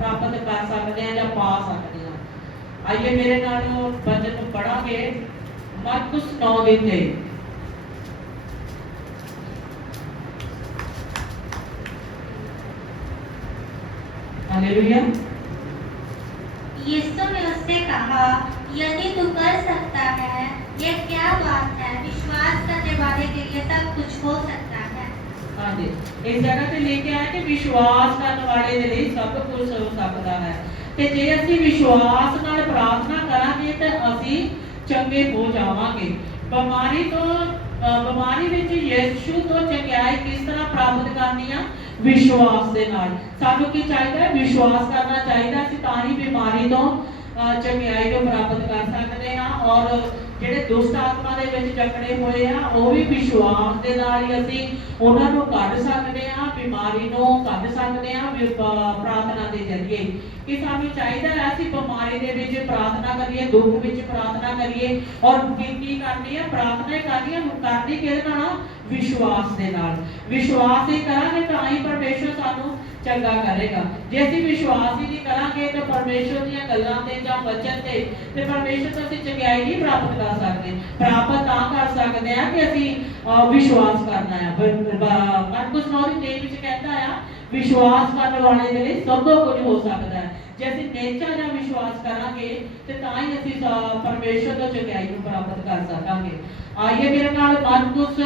ਪ੍ਰਾਪਤ ਕਰ ਸਕਦੇ ਆ ਜਾਂ ਪਾ ਸਕਦੇ ਆ ਆਈਏ ਮੇਰੇ ਨਾਲ ਉਹ ਵਚਨ ਨੂੰ ਪੜਾਂਗੇ ਮਾਰਕਸ 9 ਦੇ ਤੇ हालेलुया यीशु ने उससे कहा यदि तू कर सकता है ये क्या बात है विश्वास करने वाले के लिए हाँ ਇਸ ਜਗ੍ਹਾ ਤੇ ਲੈ ਕੇ ਆਇਆ ਕਿ ਵਿਸ਼ਵਾਸ ਕਰਨ ਵਾਲੇ ਦੇ ਲਈ ਸਭ ਕੁਝ ਹੋ ਸਕਦਾ ਹੈ। ਤੇ ਜੇ ਅਸੀਂ ਵਿਸ਼ਵਾਸ ਨਾਲ ਪ੍ਰਾਰਥਨਾ ਕਰਾਂਗੇ ਤਾਂ ਅਸੀਂ ਚੰਗੇ ਹੋ ਜਾਵਾਂਗੇ। ਬਿਮਾਰੀ ਤੋਂ ਬਿਮਾਰੀ ਵਿੱਚ ਯਿਸੂ ਤੋਂ ਚੰਗਿਆਈ ਕਿਸ ਤਰ੍ਹਾਂ ਪ੍ਰਾਪਤ ਕਰਨੀ ਆ? ਵਿਸ਼ਵਾਸ ਦੇ ਨਾਲ। ਸਾਨੂੰ ਕੀ ਚਾਹੀਦਾ? ਹੈ ਵਿਸ਼ਵਾਸ ਕਰਨਾ ਚਾਹੀਦਾ। ਅਸੀਂ ਤਾਂ ਹੀ ਬਿਮਾਰੀ ਤੋਂ ਚੰਗਿਆਈ ਨੂੰ ਪ੍ਰਾਪਤ ਕਰ ਸਕਦੇ ਹਾਂ ਔਰ ਜਿਹੜੇ ਦੁਸ਼ਟ ਆਤਮਾ ਦੇ ਵਿੱਚ ਜਕੜੇ ਹੋਏ ਆ, ਉਹ ਵੀ ਵਿਸ਼ਵਾਸ ਦੇ ਨਾਲ ਹੀ ਅਸੀਂ ਉਹਨਾਂ ਨੂੰ ਕੱਢ ਸਕਦੇ ਹਾਂ, ਬਿਮਾਰੀ ਨੂੰ ਕੱਢ ਸਕਦੇ ਹਾਂ ਪ੍ਰਾਰਥਨਾ ਦੇ ਜ਼ਰੀਏ। ਕਿ ਸਾਨੂੰ ਚਾਹੀਦਾ ਹੈ ਅਸੀਂ ਬਿਮਾਰੀ ਦੇ ਵਿੱਚ ਪ੍ਰਾਰਥਨਾ ਕਰੀਏ, ਦੁੱਖ ਵਿੱਚ ਪ੍ਰਾਰਥਨਾ ਕਰੀਏ। ਔਰ ਕੀ ਕਰਨੀ ਹੈ ਪ੍ਰਾਰਥਨਾ ਕਰਨੀ ਹੈ ਕਰਨੀ ਕਿਹਦੇ ਨਾਲ ਵਿਸ਼ਵਾਸ ਦੇ ਨਾਲ। ਵਿਸ਼ਵਾਸ ਹੀ ਕਰਾਂਗੇ ਤਾਂ ਹੀ ਪਰਮੇਸ਼ਰ ਸਾਨੂੰ ਚੰਗਾ ਕਰੇਗਾ। ਜੇ ਅਸੀਂ ਵਿਸ਼ਵਾਸ ਹੀ ਨਹੀਂ ਕਰਾਂਗੇ ਤਾਂ ਪਰਮੇਸ਼ਰ ਦੀਆਂ ਗੱਲਾਂ ਤੇ ਜਾਂ ਵਚਨ ਤੇ ਤੇ ਪਰਮੇਸ਼ਰ ਤੋਂ ਅਸੀਂ ਚੰਗਿਆਈ ਨਹੀਂ ਪ੍ਰਾਪਤ ਕਰ ਸਕਦੇ। ਪ੍ਰਾਪਤ ਤਾਂ ਕਰ ਸਕਦੇ ਆ ਕਿ ਅਸੀਂ ਵਿਸ਼ਵਾਸ ਕਰਨਾ ਹੈ ਮਰਕੁਸ 9 ਵਿੱਚ ਕਹਿੰਦਾ ਆ, ਵਿਸ਼ਵਾਸ ਕਰਨ ਵਾਲੇ ਦੇ ਲਈ ਸਭ ਕੁਝ ਹੋ ਸਕਦਾ ਹੈ। ਜੇ ਅਸੀਂ ਨੇਚਾ ਜਾਂ ਵਿਸ਼ਵਾਸ ਕਰਾਂਗੇ, ਤੇ ਤਾਂ ਹੀ ਅਸੀਂ ਸ- ਪਰਮੇਸ਼ਰ ਤੋਂ ਚੰਗਿਆਈ ਨੂੰ ਪ੍ਰਾਪਤ ਕਰ ਸਕਾਂਗੇ। ਆਈਏ ਮੇਰੇ ਨਾਲ ਮਰਕੁਸ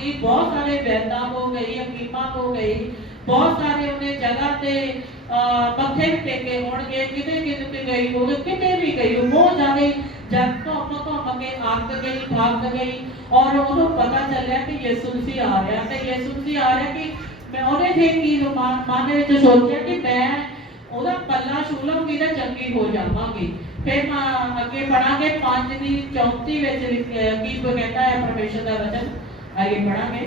ਸੀ ਬਹੁਤ ਸਾਰੇ ਵੈਦਾਂ ਹੋ ਗਈ ਹਕੀਮਾਂ ਹੋ ਗਈ, ਬਹੁਤ ਸਾਰੇ ਉਹਨੇ ਜਗ੍ਹਾ ਤੇ ਮੱਥੇ ਟੇਕੇ ਹੋਣਗੇ, ਕਿਤੇ ਕਿਤੇ ਗਈ ਹੋਵੇ, ਕਿਤੇ ਵੀ ਗਈ ਉਹ ਬਹੁਤ ਜ਼ਿਆਦਾ ਜਦ ਘੁੰਮ ਘੁੰਮ ਕੇ ਅੱਕ ਗਈ, ਥੱਕ ਗਈ, ਔਰ ਉਹਨੂੰ ਪਤਾ ਚੱਲਿਆ ਕਿ ਯਿਸੂ ਮਸੀਹ ਆ ਰਿਹਾ ਤੇ ਯਿਸੂ ਮਸੀਹ ਆ ਰਿਹਾ ਕਿ ਮੈਂ ਉਹਨੇ ਫਿਰ ਕੀ ਮਨ ਮਨ ਦੇ ਵਿੱਚ ਸੋਚਿਆ ਕਿ ਮੈਂ ਉਹਦਾ ਪੱਲਾ ਛੂ ਤਾਂ ਚੰਗੀ ਹੋ ਜਾਵਾਂਗੀ। ਫਿਰ ਅੱਗੇ ਪੜਾਂਗੇ 5 ਦੀ 34 ਵਿੱਚ ਲਿਖ- ਕੀ ਕਹਿੰਦਾ ਹੈ ਪਰਮੇਸ਼ਰ ਦਾ ਵਚਨ? ਅੱਗੇ ਪੜਾਂਗੇ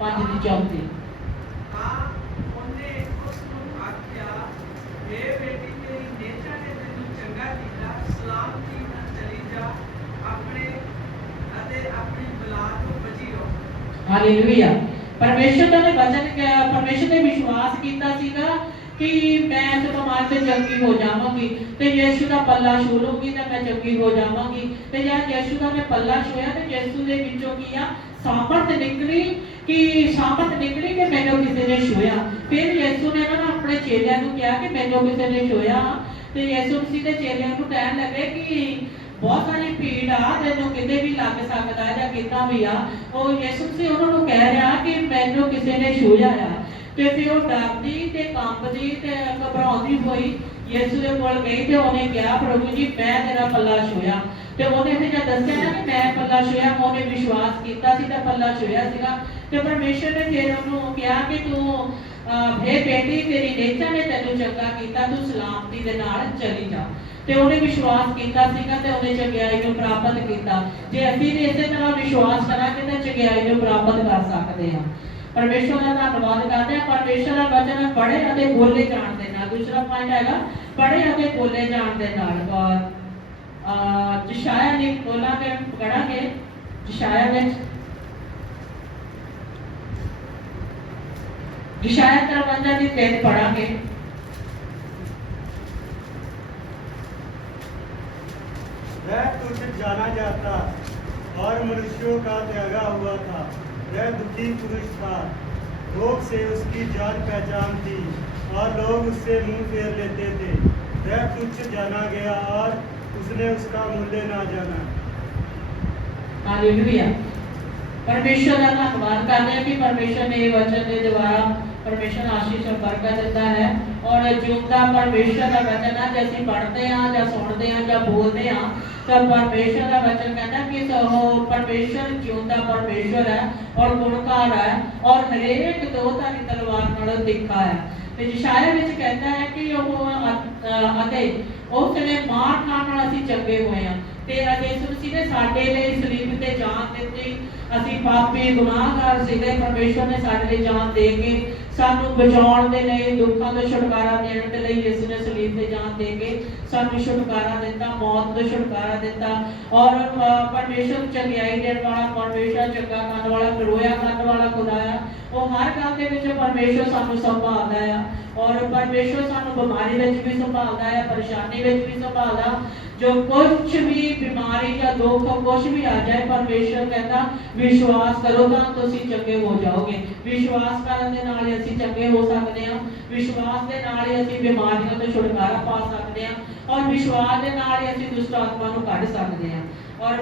5 ਦੀ 34 ਤਾਂ ਉਹਨੇ ਉਸ ਨੂੰ ਆਖਿਆ ਇਹ ਬੇਟੀ ਤੇਰੀ ਨੇਚਾ ਨੇ ਤੈਨੂੰ ਚੰਗਾ ਕੀਤਾ ਸਲਾਮਤੀ ਨਾਲ ਚਲੀ ਜਾ ਆਪਣੇ ਅਤੇ ਆਪਣੀ ਬਲਾਦ ਤੋਂ ਬਚੀ ਰਹੋ। ਹਾਲੇਲੂਇਆ। ਪਰਮੇਸ਼ਰ ਦਾ ਨੇ ਵਚਨ ਪਰਮੇਸ਼ਰ ਨੇ ਵਿਸ਼ਵਾਸ ਕੀਤਾ ਸੀਗਾ ਕਿ ਮੈਂ ਇਸ ਬਿਮਾਰ ਤੇ ਚੰਗੀ ਹੋ ਜਾਵਾਂਗੀ ਤੇ ਯਿਸੂ ਦਾ ਪੱਲਾ ਛੂ ਲੂੰਗੀ ਤਾਂ ਮੈਂ ਚੰਗੀ ਹੋ ਜਾਵਾਂਗੀ। ਤੇ ਜਦ ਯਿਸੂ ਦਾ ਨੇ ਪੱਲਾ ਛੂਇਆ ਤੇ ਯਿਸੂ ਦੇ ਵਿੱਚੋਂ ਕੀ ਆ? ਸਾਮਰਥ ਨਿਕਲੀ ਕਿ ਸਾਮਰਥ ਨਿਕਲੀ ਕਿ ਮੈਨੂੰ ਕਿਸੇ ਨੇ ਛੂਇਆ ਫਿਰ ਯਿਸੂ ਨੇ ਨਾ ਆਪਣੇ ਚੇਲਿਆਂ ਨੂੰ ਕਿਹਾ ਕਿ ਮੈਨੂੰ ਕਿਸੇ ਨੇ ਛੂਇਆ ਤੇ ਯਿਸੂ ਮਸੀਹ ਦੇ ਚੇਲਿਆਂ ਨੂੰ ਕਹਿਣ ਲੱਗੇ ਕਿ ਬਹੁਤ ਸਾਰੀ ਭੀੜ ਆ, ਤੈਨੂੰ ਕਿਤੇ ਵੀ ਲੱਗ ਸਕਦਾ ਜਾਂ ਕਿੱਦਾਂ ਵੀ ਆ। ਉਹ ਯਿਸੂ ਸੀ ਉਹਨਾਂ ਨੂੰ ਕਹਿ ਰਿਹਾ ਕਿ ਮੈਨੂੰ ਕਿਸੇ ਨੇ ਛੂਇਆ ਆ। ਤੇ ਫਿਰ ਉਹ ਡਰਦੀ ਕੰਬਦੀ ਤੇ ਘਬਰਾਉਂਦੀ ਹੋਈ ਯਿਸੂ ਦੇ ਕੋਲ ਗਈ ਤੇ ਉਹਨੇ ਕਿਹਾ, ਪ੍ਰਭੂ ਜੀ, ਮੈਂ ਤੇਰਾ ਪੱਲਾ ਛੂਇਆ ਤੇ ਉਹਨੇ ਫਿਰ ਜਦ ਦੱਸਿਆ ਨਾ ਕਿ ਮੈਂ ਪੱਲਾ ਛੂਇਆ ਉਹਨੇ ਵਿਸ਼ਵਾਸ ਕੀਤਾ ਸੀ ਤਾਂ ਪੱਲਾ ਛੂਇਆ ਸੀਗਾ। ਤੇ ਪਰਮੇਸ਼ਰ ਨੇ ਫਿਰ ਉਹਨੂੰ ਕਿਹਾ ਕਿ ਤੂੰ ਹੇ ਬੇਟੀ, ਤੇਰੀ ਨੇਚਾ ਨੇ ਤੈਨੂੰ ਚੰਗਾ ਕੀਤਾ, ਤੂੰ ਸਲਾਮਤੀ ਦੇ ਨਾਲ ਚਲੀ ਜਾ। ਤੇ ਉਹਨੇ ਵਿਸ਼ਵਾਸ ਕੀਤਾ ਸੀਗਾ ਤੇ ਉਹਨੇ ਚੰਗਿਆਈ ਨੂੰ ਪ੍ਰਾਪਤ ਕੀਤਾ। ਜੇ ਅਸੀਂ ਵੀ ਇਸੇ ਤਰ੍ਹਾਂ ਵਿਸ਼ਵਾਸ ਕਰਾਂਗੇ, ਤਾਂ ਚੰਗਿਆਈ ਨੂੰ ਪ੍ਰਾਪਤ ਕਰ ਸਕਦੇ ਹਾਂ। ਪਰਮੇਸ਼ਵਰ ਦਾ ਧੰਨਵਾਦ ਕਰਦੇ ਹਾਂ ਪਰਮੇਸ਼ਵਰ ਦਾ ਵਚਨ ਪੜ੍ਹੇ ਅਤੇ ਬੋਲੇ ਜਾਣ ਦੇ ਨਾਲ ਦੂਸਰਾ ਪੁਆਇੰਟ ਹੈਗਾ ਪੜ੍ਹੇ ਅਤੇ ਬੋਲੇ ਜਾਣ ਦੇ ਨਾਲ ਔਰ ਅਹ, ਜਿਸ਼ਾਇਆ ਨੇ ਬੋਲਾਂਗੇ ਪੜਾਂਗੇ ਜਿਸ਼ਾਇਆ ਵਿੱਚ ਜਿਸ਼ਾਇਆ 53 ਦੀ ਤਿੰਨ ਪੜਾਂਗੇ वह तुझ जाना जाता और मनुष्यों का त्यागा हुआ था वह दुखी पुरुष था भोग से उसकी जान पहचान थी और लोग उससे मुंह फेर लेते थे वह तुच्छ जाना गया और उसने उसका मूल्य ना जाना हालेलुया परमेश्वर का धन्यवाद करते हैं कि परमेश्वर ने ये वचन के द्वारा ਪਰਮੇਸ਼ਰ ਆਸ਼ੀਸ਼ ਔਰ ਬਰਕਤ ਦਿੰਦਾ ਹੈ। ਔਰ ਜਿਉਂਦਾ ਪਰਮੇਸ਼ਰ ਦਾ ਵਚਨ ਹੈ ਜੇ ਅਸੀਂ ਪੜ੍ਹਦੇ ਹਾਂ ਜਾਂ ਸੁਣਦੇ ਹਾਂ ਜਾਂ ਬੋਲਦੇ ਹਾਂ, ਤਾਂ ਪਰਮੇਸ਼ਰ ਦਾ ਵਚਨ ਕਹਿੰਦਾ ਕਿ ਉਹ ਪਰਮੇਸ਼ਰ ਜਿਉਂਦਾ ਪਰਮੇਸ਼ਰ ਹੈ ਔਰ ਗੁਣਕਾਰ ਹੈ ਔਰ ਹਰੇਕ ਦੋ ਧਾਰੀ ਤਲਵਾਰ ਨਾਲ ਤਿੱਖਾ ਹੈ। ਤੇ ਜਿਸ਼ਾਇਆ ਵਿੱਚ ਕਹਿੰਦਾ ਹੈ ਕਿ ਉਹ ਅਤੇ ਉਸ ਨੇ ਮਾਰ ਖਾਣ ਨਾਲ ਅਸੀਂ ਚੰਗੇ ਹੋਏ ਆ ਤੇ ਯਿਸੂ ਮਸੀਹ ਨੇ ਸਾਡੇ ਲਈ ਸਲੀਬ ਤੇ ਜਾਨ ਦਿੱਤੀ ਅਸੀਂ ਪਾਪੀ ਗੁਨਾਹਗਾਰ ਸੀਗੇ ਪਰਮੇਸ਼ਵਰ ਨੇ ਸਾਡੇ ਲਈ ਜਾਨ ਦੇ ਕੇ ਸਾਨੂੰ ਬਚਾਉਣ ਦੇ ਲਈ ਦੁੱਖਾਂ ਤੋਂ ਛੁਟਕਾਰਾ ਦੇਣ ਦੇ ਲਈ ਯਿਸੂ ਨੇ ਸਲੀਬ ਤੇ ਜਾਨ ਦੇ ਕੇ ਸਾਨੂੰ ਛੁਟਕਾਰਾ ਦਿੱਤਾ ਮੌਤ ਤੋਂ ਛੁਟਕਾਰਾ ਦਿੱਤਾ। ਔਰ ਅ, ਚੰਗਿਆਈ ਦੇਣ ਵਾਲਾ ਪਰਮੇਸ਼ਵਰ ਚੰਗਾ ਕਰਨ ਵਾਲਾ ਕਰੋਇਆ ਕਰਨ ਵਾਲਾ ਖੁਦਾ ਉਹ ਹਰ ਗੱਲ ਦੇ ਵਿੱਚ ਪਰਮੇਸ਼ਵਰ ਸਾਨੂੰ ਸੰਭਾਲਦਾ ਆ। ਔਰ ਪਰਮੇਸ਼ਵਰ ਸਾਨੂੰ ਬਿਮਾਰੀ ਵਿੱਚ ਵੀ ਸੰਭਾਲਦਾ ਆ, ਪਰੇਸ਼ਾਨੀ ਵਿੱਚ ਵੀ ਸੰਭਾਲਦਾ। ਜੋ ਕੁਝ ਵੀ ਬਿਮਾਰੀ ਜਾਂ ਦੁੱਖ ਕੁਝ ਵੀ ਆ ਜਾਏ, ਪਰਮੇਸ਼ਵਰ ਕਹਿੰਦਾ, ਵਿਸ਼ਵਾਸ ਕਰੋ ਤਾਂ ਤੁਸੀਂ ਚੰਗੇ ਹੋ ਜਾਓਗੇ। ਵਿਸ਼ਵਾਸ ਕਰਨ ਦੇ ਨਾਲ ਹੀ ਅਸੀਂ ਚੰਗੇ ਹੋ ਸਕਦੇ ਹਾਂ। ਵਿਸ਼ਵਾਸ ਦੇ ਨਾਲ ਹੀ ਅਸੀਂ ਬਿਮਾਰੀਆਂ ਤੋਂ ਛੁਟਕਾਰਾ ਪਾ ਸਕਦੇ ਹਾਂ। ਔਰ ਵਿਸ਼ਵਾਸ ਦੇ ਨਾਲ ਹੀ ਅਸੀਂ ਦੁਸ਼ਟ ਆਤਮਾ ਨੂੰ ਕੱਢ ਸਕਦੇ ਹਾਂ। ਔਰ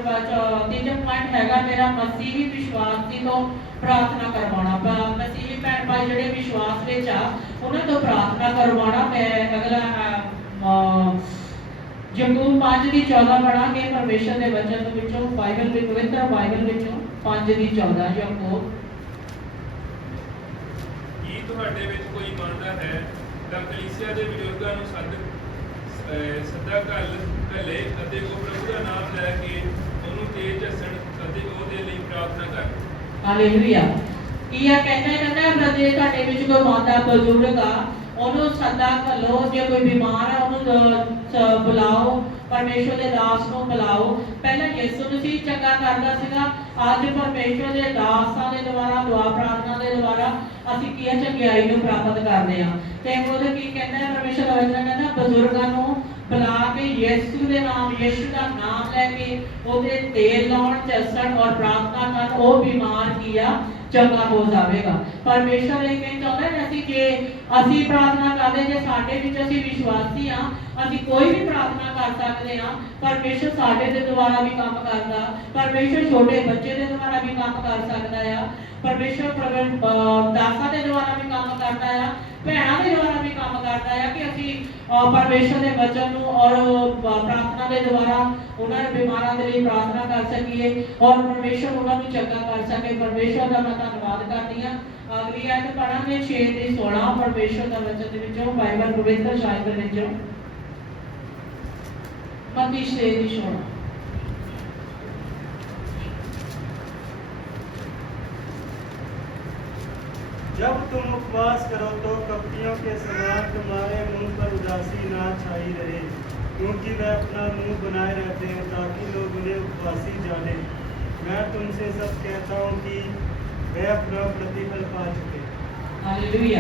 ਤੀਜਾ ਪੁਆਇੰਟ ਹੈਗਾ ਮੇਰਾ ਮਸੀਹੀ ਵਿਸ਼ਵਾਸੀ ਤੋਂ ਪ੍ਰਾਰਥਨਾ ਕਰਵਾਉਣਾ। ਮਸੀਹੀ ਭੈਣ ਭਾਈ ਜਿਹੜੇ ਵਿਸ਼ਵਾਸ ਵਿੱਚ ਆ ਉਹਨਾਂ ਤੋਂ ਪ੍ਰਾਰਥਨਾ ਕਰਵਾਉਣਾ। ਮੈਂ ਅਗਲਾ ਅ, 5 ਦੀ 14 ਪੜਾਂਗੇ ਪਰਮੇਸ਼ਰ ਦੇ ਵਚਨ ਦੇ ਵਿੱਚੋਂ ਬਾਈਬਲ ਦੇ ਪਵਿੱਤਰ ਬਾਈਬਲ ਵਿੱਚੋਂ 5 ਦੀ 14 ਜੰਗੂਰ ਕੀ ਤੁਹਾਡੇ ਵਿੱਚ ਕੋਈ ਮੰਨਦਾ ਹੈ? ਤਾਂ ਕਲੀਸਿਆ ਦੇ ਬਜ਼ੁਰਗਾਂ ਨੂੰ ਸੱਦ ਅਹ ਘੱਲ ਘੱਲੇ ਅਤੇ ਉਹ ਪ੍ਰਭੂ ਦਾ ਨਾਮ ਲੈ ਕੇ ਉਹਨੂੰ ਤੇਜ ਹੱਸਣ ਅਤੇ ਉਹਦੇ ਲਈ ਪ੍ਰਾਰਥਨਾ ਕਰਨ ਹਾਲੇਲੂਇਆ ਕੀ ਆ ਕਹਿੰਦਾ ਕਹਿੰਦਾ ਬ੍ਰਦਰ ਤੁਹਾਡੇ ਵਿੱਚ ਕੋਈ ਮਾਤਾ ਬਜ਼ੁਰਗ ਆ। ਉਹਨੂੰ ਸੱਦਾ ਘੱਲੋ, ਜੇ ਕੋਈ ਬਿਮਾਰ ਆ ਬੁਲਾਓ, ਪਰਮੇਸ਼ਵਰ ਦੇ ਦਾਸ ਨੂੰ ਬੁਲਾਓ। ਪਹਿਲਾਂ ਯਿਸੂ ਮਸੀਹ ਚੰਗਾ ਕਰਦਾ ਸੀਗਾ, ਅੱਜ ਪਰਮੇਸ਼ਵਰ ਦੇ ਦਾਸਾਂ ਦੇ ਦੁਆਰਾ, ਦੁਆ ਪ੍ਰਾਰਥਨਾ ਦੇ ਦੁਆਰਾ ਅਸੀਂ ਕੀ ਚੰਗਿਆਈ ਨੂੰ ਪ੍ਰਾਪਤ ਕਰਦੇ ਆ ਤੇ ਉਹਦੇ ਕੀ ਕਹਿੰਦਾ ਹੈ? ਪਰਮੇਸ਼ਵਰ ਵਚਨ ਕਹਿੰਦਾ, ਬਜ਼ੁਰਗਾਂ ਨੂੰ ਬੁਲਾ ਕੇ ਯਿਸੂ ਦੇ ਨਾਮ, ਯਿਸੂ ਦਾ ਨਾਮ ਲੈ ਕੇ ਉਹਦੇ ਤੇਲ ਲਾਉਣ ਚੱਸਣ ਔਰ ਪ੍ਰਾਰਥਨਾ ਕਰਨ, ਉਹ ਬਿਮਾਰ ਕੀ ਆ ਚੰਗਾ ਹੋ ਜਾਵੇਗਾ। ਪਰਮੇਸ਼ਰ ਇਹ ਕਹਿੰਦਾ ਚਾਹੁੰਦਾ ਹੈ, ਅਸੀਂ ਜੇ ਅਸੀਂ ਪ੍ਰਾਰਥਨਾ ਕਰਦੇ, ਜੇ ਸਾਡੇ ਵਿੱਚ ਅਸੀਂ ਵਿਸ਼ਵਾਸੀ ਆ ਅਸੀਂ ਕੋਈ ਵੀ ਪ੍ਰਾਰਥਨਾ ਕਰ ਸਕਦੇ ਆ ਪਰਮੇਸ਼ਰ ਸਾਡੇ ਦੇ ਦੁਆਰਾ ਵੀ ਕੰਮ ਕਰਦਾ ਪਰਮੇਸ਼ਰ ਛੋਟੇ ਬੱਚੇ ਦੇ ਦੁਆਰਾ ਵੀ ਕੰਮ ਕਰ ਸਕਦਾ ਆ ਪਰਮੇਸ਼ਰ ਪ੍ਰਗਟ ਦਾਸਾਂ ਦੇ ਦੁਆਰਾ ਵੀ ਕੰਮ ਕਰਦਾ ਆ, ਭੈਣਾਂ ਦੇ ਦੁਆਰਾ ਵੀ ਕੰਮ ਕਰਦਾ ਆ ਕਿ ਅਸੀਂ, ਅਹ ਪਰਮੇਸ਼ਰ ਦੇ ਵਚਨ ਨੂੰ ਔਰ ਪ੍ਰਾਰਥਨਾ ਦੇ ਦੁਆਰਾ ਉਹਨਾਂ ਦੇ ਬਿਮਾਰਾਂ ਦੇ ਲਈ ਪ੍ਰਾਰਥਨਾ ਕਰ ਸਕੀਏ, ਔਰ ਪਰਮੇਸ਼ਰ ਉਹਨਾਂ ਨੂੰ ਚੰਗਾ ਕਰ ਸਕੇ ਪਰਮੇਸ਼ਰ ਦਾ ਧੰਨਵਾਦ ਕਰਦੀ ਹਾਂ ਅਗਲੀ ਆਇਤ ਪੜਾਂਗੇ 6 ਦੇ 16 ਪਰਮੇਸ਼ਰ ਦਾ ਵਚਨ ਦੇ ਵਿੱਚੋਂ ਬਾਈਬਲ ਪਵਿੱਤਰ ਸ਼ਾਸਤਰ ਦੇ ਵਿੱਚੋਂ ਮਤੀ 6 ਦੀ 16 जब तुम उपवास करो तो कपटियों के समान तुम्हारे मुंह पर उदासी ना छाई रहे क्योंकि वे अपना मुंह बनाए रहते हैं ताकि लोग उन्हें उपवासी जाने मैं तुमसे सब कहता हूँ कि वे अपना प्रतिफल पा चुके ਹਾਲੇਲੂਇਆ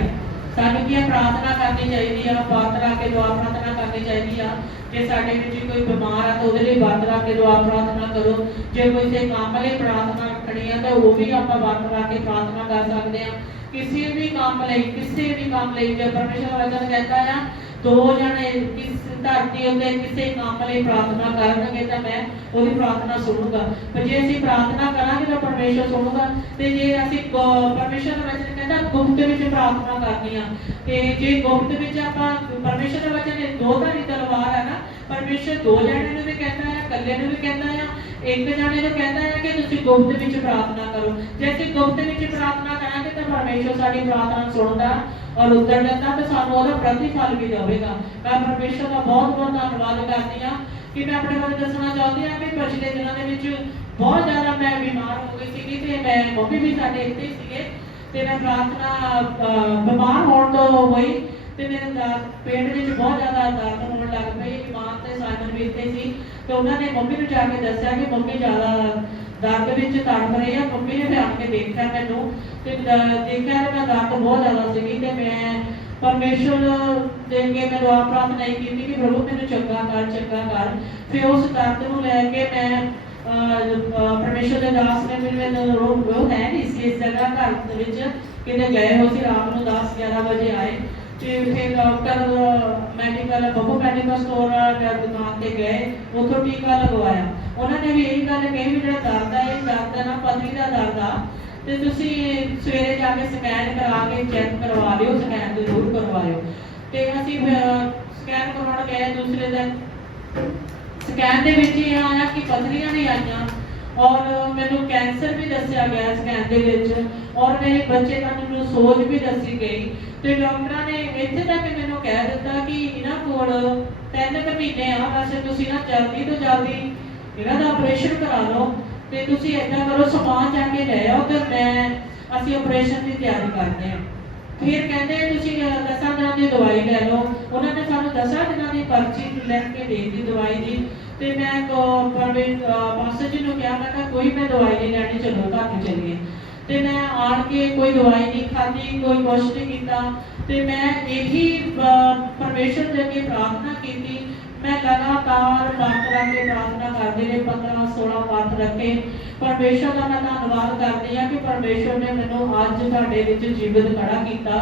ਸਾਨੂੰ ਕੀ ਆ ਪ੍ਰਾਰਥਨਾ ਕਰਨੀ ਚਾਹੀਦੀ ਆ ਵਰਤ ਰੱਖ ਕੇ ਦੁਆ ਪ੍ਰਾਰਥਨਾ ਕਰਨੀ ਚਾਹੀਦੀ ਆ ਜੇ ਸਾਡੇ ਵਿੱਚ ਕੋਈ ਬਿਮਾਰ ਆ ਤਾਂ ਉਹਦੇ ਲਈ ਵਰਤ ਰੱਖ ਕੇ ਦੁਆ ਪ੍ਰਾਰਥਨਾ ਕਰੋ ਜੇ ਕੋਈ ਸੇ ਕੰਮ ਲਈ ਪ੍ਰਾਰਥਨਾ ਰੱਖਣੀ ਆ, ਤਾਂ ਉਹ ਵੀ ਆਪਾਂ ਵਰਤ ਰੱਖ ਕੇ ਪ੍ਰਾਰਥਨਾ ਕਰ ਸਕਦੇ ਆ। ਕਿਸੇ ਵੀ ਕੰਮ ਲਈ, ਕਿਸੇ ਵੀ ਕੰਮ ਲਈ ਜੇ ਪਰਮੇਸ਼ਰ ਵਚਨ ਕਹਿੰਦਾ ਆ, ਦੋ ਜਣੇ ਕਿਸ ਧਰਤੀ ਉੱਤੇ ਕਿਸੇ ਕੰਮ ਲਈ ਪ੍ਰਾਰਥਨਾ ਕਰਨਗੇ ਤਾਂ ਮੈਂ ਉਹਦੀ ਪ੍ਰਾਰਥਨਾ ਸੁਣੂਗਾ। ਪਰ ਜੇ ਅਸੀਂ ਪ੍ਰਾਰਥਨਾ ਕਰਾਂਗੇ ਤਾਂ ਪਰਮੇਸ਼ਰ ਸੁਣੂਗਾ। ਤੇ ਜੇ ਅਸੀਂ ਗ- ਪਰਮੇਸ਼ਰ ਦਾ ਵਚਨ ਕਹਿੰਦਾ, ਗੁਪਤ ਵਿੱਚ ਪ੍ਰਾਰਥਨਾ ਕਰਨੀ ਆ। ਤੇ ਜੇ ਗੁਪਤ ਵਿੱਚ ਆਪਾਂ, ਪਰਮੇਸ਼ਰ ਦਾ ਵਚਨ ਦੋ ਧਾਰੀ ਤਲਵਾਰ ਹੈ ਨਾ, ਪਰਮੇਸ਼ਰ ਦੋ ਜਣੇ ਨੂੰ ਕਹਿੰਦਾ ਹੈ ਇਕੱਲੇ ਨੂੰ ਵੀ ਕਹਿੰਦਾ ਹੈ ਇੱਕ ਜਣੇ ਨੂੰ ਕਹਿੰਦਾ ਹੈ ਕਿ ਤੁਸੀਂ ਗੁਪਤ ਵਿੱਚ ਪ੍ਰਾਰਥਨਾ ਕਰੋ। ਜੇ ਅਸੀਂ ਗੁਪਤ ਵਿੱਚ ਪ੍ਰਾਰਥਨਾ ਕਰਾਂਗੇ ਤਾਂ ਪਰਮੇਸ਼ਰ ਸਾਡੀ ਪ੍ਰਾਰਥਨਾ ਸੁਣਦਾ ਔਰ ਉੱਤਰ ਦਿੰਦਾ ਤੇ ਸਾਨੂੰ ਉਹਦਾ ਪ੍ਰਤੀਫਲ ਵੀ ਦੇਵੇਗਾ। ਮੈਂ ਪਰਮੇਸ਼ਰ ਦਾ ਬਹੁਤ ਬਹੁਤ ਧੰਨਵਾਦ ਕਰਦੀ ਹਾਂ ਕਿ ਮੈਂ ਆਪਣੇ ਬਾਰੇ ਦੱਸਣਾ ਚਾਹੁੰਦੀ ਹਾਂ ਕਿ ਪਿਛਲੇ ਦਿਨਾਂ ਦੇ ਵਿੱਚ ਬਹੁਤ ਜ਼ਿਆਦਾ ਮੈਂ ਬਿਮਾਰ ਹੋ ਗਈ ਸੀਗੀ ਤੇ ਮੈਂ ਮੰਮੀ ਵੀ ਸਾਡੇ ਇੱਥੇ ਸੀਗੇ ਤੇ ਮੈਂ ਪ੍ਰਾਰਥਨਾ ਬਿਮਾਰ ਹੋਣ ਤੋਂ ਹੋਈ ਤੇ ਮੇਰੇ ਦਰਦ ਪੇਟ ਵਿੱਚ ਬਹੁਤ ਜ਼ਿਆਦਾ ਦਰਦ ਹੋਣ ਲੱਗ ਪਈ ਇਮਾਨ ਤੇ ਸਾਈਮਨ ਵੀ ਇੱਥੇ ਸੀ ਤੇ ਉਹਨਾਂ ਨੇ ਮੰਮੀ ਨੂੰ ਜਾ ਕੇ ਦੱਸਿਆ ਕਿ ਮੰਮੀ ਜ਼ਿਆਦਾ ਦਰਦ ਵਿੱਚ ਤੜਫ ਰਹੀ ਆ। ਮੰਮੀ ਨੇ ਫਿਰ ਆ ਕੇ ਦੇਖਿਆ ਮੈਨੂੰ ਤੇ ਦੇਖਿਆ ਤੇ ਮੈਂ ਦਰਦ ਬਹੁਤ ਜ਼ਿਆਦਾ ਸੀਗੀ ਤੇ ਮੈਂ ਪਰਮੇਸ਼ਵਰ ਦੇ ਅੱਗੇ ਮੈਂ ਦੁਆ ਪ੍ਰਾਰਥਨਾ ਕੀਤੀ ਕਿ ਪ੍ਰਭੂ ਮੈਨੂੰ ਚੰਗਾ ਕਰ ਚੰਗਾ ਕਰ। ਫਿਰ ਉਸ ਦਰਦ ਨੂੰ ਲੈ ਕੇ ਮੈਂ ਅਹ, ਦੇ ਦਾਸ ਨੇ ਮੈਨੂੰ ਮੈਨੂੰ ਰੋਗ ਹੈ ਨਹੀਂ ਇਸ ਜਗ੍ਹਾ ਘਰ ਦੇ ਵਿੱਚ ਕਿਤੇ ਗਏ ਹੋ ਸੀ। ਰਾਤ ਨੂੰ 10 11 ਵਜੇ ਆਏ। ਤੇ ਫਿਰ doctor medical Babbu medical store ਦਾ ਦੁਕਾਨ ਤੇ ਗਏ, ਉੱਥੋਂ ਟੀਕਾ ਲਗਵਾਇਆ। ਉਹਨਾਂ ਨੇ ਵੀ ਇਹੀ ਗੱਲ ਕਹੀ ਵੀ ਜਿਹੜਾ ਦਰਦ ਆ, ਇਹ ਦਰਦ ਨਾ ਪਥਰੀ ਦਾ ਦਰਦ ਆ। ਤੇ ਤੁਸੀਂ ਸਵੇਰੇ ਜਾ ਕੇ ਸਕੈਨ ਕਰਾ ਕੇ ਚੈੱਕ ਕਰਵਾ ਲਿਓ ਸਕੈਨ ਜ਼ਰੂਰ ਕਰਵਾਇਓ। ਤੇ ਅਸੀਂ ਸਕੈਨ ਕਰਵਾਉਣ ਗਏ ਦੂਸਰੇ ਦਿਨ। ਸਕੈਨ ਦੇ ਵਿੱਚ ਇਹ ਆਇਆ ਕਿ ਪਥਰੀਆਂ ਨਹੀਂ ਆਈਆਂ। ਔਰ ਮੈਨੂੰ ਕੈਂਸਰ ਵੀ ਦੱਸਿਆ ਗਿਆ ਸਕੈਨ ਦੇ ਵਿੱਚ। ਔਰ ਮੇਰੇ ਬੱਚੇ ਦਾ ਮੈਨੂੰ ਸੋਜ ਵੀ ਦੱਸੀ ਗਈ। ਤੇ ਡਾਕਟਰਾਂ ਨੇ ਇੱਥੇ ਤੱਕ ਮੈਨੂੰ ਕਹਿ ਦਿੱਤਾ ਕਿ ਇਹਨਾਂ ਕੋਲ ਤਿੰਨ ਕੁ ਮਹੀਨੇ ਆ ਵੈਸੇ ਤੁਸੀਂ ਨਾ ਜਲਦੀ ਤੋਂ ਜਲਦੀ ਇਹਨਾਂ ਦਾ ਆਪਰੇਸ਼ਨ ਕਰਾ ਲਓ ਤੇ ਤੁਸੀਂ ਏਦਾਂ ਕਰੋ ਸਮਾਨ ਜਾ ਕੇ ਲੈ ਆਓ ਤੇ ਮੈਂ ਅਸੀਂ ਆਪਰੇਸ਼ਨ ਦੀ ਤਿਆਰੀ ਕਰਦੇ ਹਾਂ। ਫਿਰ ਕਹਿੰਦੇ ਤੁਸੀਂ ਅਹ, ਦਸਾਂ ਦਿਨਾਂ ਦੀ ਦਵਾਈ ਲੈ ਲਓ। ਉਹਨਾਂ ਨੇ ਸਾਨੂੰ ਦਸਾਂ ਦਿਨਾਂ ਦੀ ਪਰਚੀ ਲੈ ਕੇ ਦੇ ਦਿੱਤੀ ਦਵਾਈ ਦੀ। ਤੇ ਮੈਂ ਕੋ- ਪਰਵੇ ਮਾਸਟਰ ਜੀ ਨੂੰ ਕਿਹਾ ਮੈਂ ਕਿਹਾ ਕੋਈ ਮੈਂ ਦਵਾਈ ਨਹੀਂ ਲੈਣੀ ਚਲੋ ਘਰ ਨੂੰ ਚੱਲੀਏ। ਤੇ ਮੈਂ ਆਣ ਕੇ ਕੋਈ ਦਵਾਈ ਨਹੀਂ ਖਾਧੀ ਕੋਈ ਕੁਛ ਨਹੀਂ ਕੀਤਾ। ਤੇ ਮੈਂ ਇਹੀ ਪਰਮੇਸ਼ਰ ਦੇ ਅੱਗੇ ਪ੍ਰਾਰਥਨਾ ਕੀਤੀ। ਮੈਂ ਲਗਾਤਾਰ ਵਰਤ ਰੱਖ ਕੇ ਪ੍ਰਾਰਥਨਾ ਕਰਦੀ ਰਹੀ 15 16 ਵਰਤ ਰੱਖੇ। ਪਰਮੇਸ਼ਰ ਦਾ ਮੈਂ ਧੰਨਵਾਦ ਕਰਦੀ ਹਾਂ ਕਿ ਪਰਮੇਸ਼ਰ ਨੇ ਮੈਨੂੰ ਅੱਜ ਤੁਹਾਡੇ ਵਿੱਚ ਜੀਵਤ ਖੜਾ ਕੀਤਾ।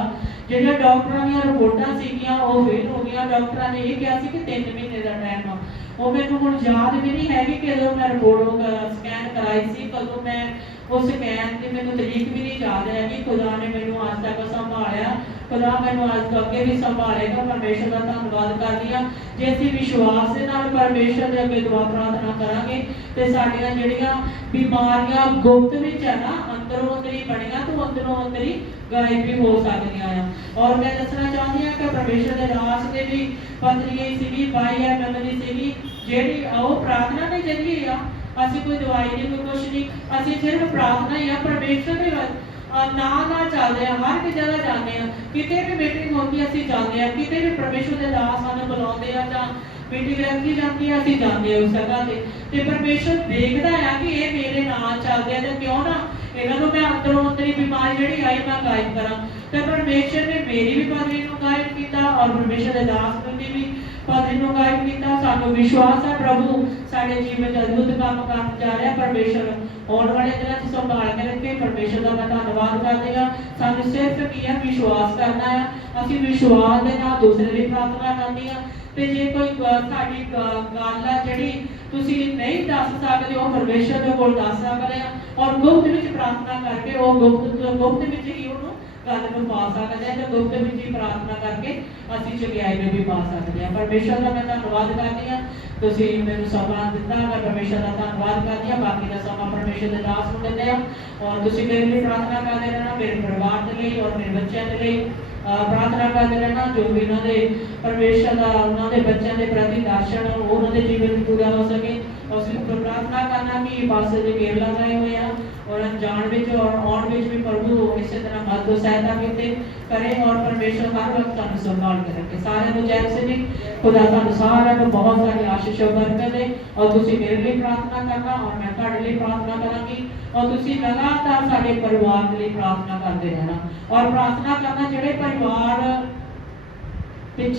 ਜਿਹੜੀਆਂ ਡਾਕਟਰਾਂ ਦੀਆਂ ਰਿਪੋਰਟਾਂ ਸੀਗੀਆਂ, ਉਹ ਫੇਲ ਹੋ ਗਈਆਂ। ਡਾਕਟਰਾਂ ਨੇ ਇਹ ਕਿਹਾ ਸੀ ਕਿ 3 ਮਹੀਨੇ ਦਾ ਟਾਈਮ ਆ। ਉਹ ਮੈਨੂੰ ਹੁਣ ਯਾਦ ਵੀ ਨਹੀਂ ਹੈਗੀ ਕਿ ਕਦੋਂ ਮੈਂ ਰਿਪੋਰਟ ਸਕੈਨ ਕਰਾਈ ਸੀ, ਕਦੋਂ ਮੈਂ ਉਸ ਸਕੈਨ ਦੀ ਮੈਨੂੰ ਤਰੀਕ ਵੀ ਨਹੀਂ ਯਾਦ ਹੈਗੀ, ਖੁਦਾ ਨੇ ਮੈਨੂੰ ਅੱਜ ਤੱਕ ਸੰਭਾਲਿਆ, ਖੁਦਾ ਮੈਨੂੰ ਅੱਜ ਤੋਂ ਅੱਗੇ ਵੀ ਸੰਭਾਲੇਗਾ, ਪਰਮੇਸ਼ਰ ਦਾ ਧੰਨਵਾਦ ਕਰਦੀ ਹਾਂ। ਜੇ ਅਸੀਂ ਵਿਸ਼ਵਾਸ ਦੇ ਨਾਲ ਪਰਮੇਸ਼ਰ ਦੇ ਅੱਗੇ ਦੁਆ ਪ੍ਰਾਰਥਨਾ ਕਰਾਂਗੇ, ਤੇ ਸਾਡੀਆਂ ਜਿਹੜੀਆਂ ਬਿਮਾਰੀਆਂ ਗੁਪਤ ਵਿੱਚ ਆ ਨਾ, ਅੰਦਰੋਂ ਅੰਦਰੀ ਬਣੀਆਂ, ਤੋਂ ਅੰਦਰੋਂ ਅੰਦਰੀ ਗਾਇਬ ਵੀ ਹੋ ਸਕਦੀਆਂ ਆ। ਔਰ ਮੈਂ ਦੱਸਣਾ ਚਾਹੁੰਦੀ ਹਾਂ ਕਿ ਪਰਮੇਸ਼ਰ ਦੇ ਦਾਸ ਦੇ ਵੀ ਪਤਨੀ ਸੀਗੀ, ਬਾਈ ਹੈ ਮੈਮਰੀ ਸੀਗੀ, ਜਿਹੜੀ ਉਹ ਪ੍ਰਾਰਥਨਾ ਦੇ ਜਰੀਏ ਆ ਅਸੀਂ ਕੋਈ ਦਵਾਈ ਨਹੀਂ, ਕੋਈ ਕੁਛ ਨਹੀਂ, ਅਸੀਂ ਸਿਰਫ ਪ੍ਰਾਰਥਨਾ ਹੀ ਪਰਮੇਸ਼ਰ ਦੇ ਵੱਲ, ਅਹ ਨਾਲ ਚੱਲਦੇ ਆ, ਹਰ ਇੱਕ ਜਗ੍ਹਾ ਜਾਂਦੇ ਆ, ਕਿਤੇ ਵੀ ਮੀਟਿੰਗ ਹੁੰਦੀ ਅਸੀਂ ਜਾਂਦੇ ਆ, ਕਿਤੇ ਵੀ ਪਰਮੇਸ਼ਰ ਦੇ ਦਾਸ ਸਾਨੂੰ ਬੁਲਾਉਂਦੇ ਆ ਜਾਂ ਮੀਟਿੰਗ ਰੱਖੀ ਜਾਂਦੀ ਆ, ਅਸੀਂ ਜਾਂਦੇ ਆ ਉਸ ਜਗ੍ਹਾ ਤੇ। ਤੇ ਪਰਮੇਸ਼ਰ ਦੇਖਦਾ ਆ ਕਿ ਇਹ ਮੇਰੇ ਨਾਲ ਚੱਲਦੇ ਆ ਤੇ ਕਿਉਂ ਨਾ ਇਹਨਾਂ ਨੂੰ ਮੈਂ ਅੰਦਰੋਂ ਅੰਦਰੀ ਬਿਮਾਰੀ ਜਿਹੜੀ ਆਈ, ਮੈਂ ਗਾਇਬ ਕਰਾਂ। ਤੇ ਪਰਮੇਸ਼ਰ ਨੇ ਮੇਰੀ ਵੀ ਪਦਵੀ ਨੂੰ ਗਾਇਬ ਕੀਤਾ ਔਰ ਪਰਮੇਸ਼ਰ ਦੇ ਦਾਸ ਨੂੰ ਵੀ ਪਦਵੀ ਨੂੰ ਗਾਇਬ ਕੀਤਾ, ਸਾਨੂੰ ਵਿਸ਼ਵਾਸ ਹੈ ਪ੍ਰਭੂ, ਸਾਡੇ ਜੀਵਨ ਚ ਅਦਭੁਤ ਕੰਮ ਕਰਨ ਜਾ ਰਿਹਾ ਪਰਮੇਸ਼ਰ। ਆਉਣ ਵਾਲੇ ਦਿਨਾਂ ਚ ਸੰਭਾਲ ਕੇ ਰੱਖੇ, ਪਰਮੇਸ਼ਰ ਦਾ ਮੈਂ ਧੰਨਵਾਦ ਕਰਦੀ ਸਾਨੂੰ ਸਿਰਫ ਕੀ ਹੈ? ਵਿਸ਼ਵਾਸ ਕਰਨਾ ਹੈ। ਅਸੀਂ ਵਿਸ਼ਵਾਸ ਦੇ ਨਾਲ ਦੂਸਰੇ ਲਈ ਪ੍ਰਾਰਥਨਾ ਕਰਨੀ ਆ ਤੇ ਜੇ ਕੋਈ ਸਾਡੀ ਗੱਲ ਆ ਜਿਹੜੀ ਤੁਸੀਂ ਨਹੀਂ ਦੱਸ ਸਕਦੇ, ਉਹ ਪਰਮੇਸ਼ਰ ਦੇ ਕੋਲ ਦੱਸ ਸਕਦੇ ਆ ਔਰ ਗੁਪਤ ਵਿੱਚ ਪ੍ਰਾਰਥਨਾ ਕਰਕੇ, ਉਹ ਗੁਪਤ ਗੁਪਤ ਵਿੱਚ ਹੀ ਉਹਨੂੰ ਨੂੰ ਪਾ ਸਕਦੇ ਆ ਤੇ ਗੁਪਤ ਵਿੱਚ ਹੀ ਪ੍ਰਾਰਥਨਾ ਕਰਕੇ ਅਸੀਂ ਚੰਗਿਆਈ ਨੂੰ ਵੀ ਪਾ ਸਕਦੇ ਆ। ਪਰਮੇਸ਼ਰ ਦਾ ਮੈਂ ਧੰਨਵਾਦ ਕਰਦੀ ਆ ਤੁਸੀਂ ਮੈਨੂੰ ਸਮਾਂ ਦਿੱਤਾ, ਮੈਂ ਪਰਮੇਸ਼ਰ ਦਾ ਧੰਨਵਾਦ ਕਰਦੀ ਆ ਬਾਕੀ ਦਾ ਸਮਾਂ ਪਰਮੇਸ਼ਰ ਦੇ ਦਾਸ ਨੂੰ ਦਿੰਦੇ ਆ ਔਰ ਤੁਸੀਂ ਮੇਰੇ ਲਈ ਪ੍ਰਾਰਥਨਾ ਕਰਦੇ ਰਹਿਣਾ, ਮੇਰੇ ਪਰਿਵਾਰ ਦੇ ਲਈ ਔਰ ਮੇਰੇ ਬੱਚਿਆਂ ਦੇ ਲਈ। ਪ੍ਰਾਰਥਨਾ ਕਰਦੇ ਰਹਿਣਾ, ਜੋ ਵੀ ਉਹਨਾਂ ਦੇ ਪਰਮੇਸ਼ਰ ਦਾ, ਉਹਨਾਂ ਦੇ ਬੱਚਿਆਂ ਦੇ ਪ੍ਰਤੀ ਦਰਸ਼ਨ ਉਹਨਾਂ ਦੇ ਜੀਵਨ ਪੂਰਾ ਹੋ ਸਕੇ। ਔਰ ਪ੍ਰਾਰਥਨਾ ਕਰਨਾ ਕਿ ਪਾਸੇ ਦੇ ਘੇਰ ਲਗਾਏ ਹੋਏ ਆ ਔਰ ਜਾਣ ਵਿੱਚ ਔਰ ਆਉਣ ਵਿੱਚ ਵੀ ਪ੍ਰਭੂ ਇਸੇ ਤਰ੍ਹਾਂ ਮਦਦ ਸਹਾਇਤਾ ਕੀਤੇ ਕਰੇ ਔਰ ਪਰਮੇਸ਼ਰ ਹਰ ਵਕਤ ਤੁਹਾਨੂੰ ਸੰਭਾਲ ਕੇ ਰੱਖੇ ਸਾਰਿਆਂ ਨੂੰ ਜੈ ਸਿੰਘ ਖੁਦਾ ਤੁਹਾਨੂੰ ਸਾਰਿਆਂ ਨੂੰ ਬਹੁਤ ਸਾਰੀ ਆਸ਼ੀਸ਼ ਬਰਕਤ ਦੇ ਔਰ ਤੁਸੀਂ ਮੇਰੇ ਲਈ ਪ੍ਰਾਰਥਨਾ ਕਰਨਾ ਔਰ ਮੈਂ ਤੁਹਾਡੇ ਲਈ ਪ੍ਰਾਰਥਨਾ ਕਰਾਂਗੀ ਔਰ ਤੁਸੀਂ ਲਗਾਤਾਰ ਸਾਡੇ ਪਰਿਵਾਰ ਲਈ ਪ੍ਰਾਰਥਨਾ ਕਰਦੇ ਰਹਿਣਾ ਔਰ ਪ੍ਰਾਰਥਨਾ ਕਰਨਾ ਜਿਹੜੇ ਪਰਿਵਾਰ ਪਿੱਛੇ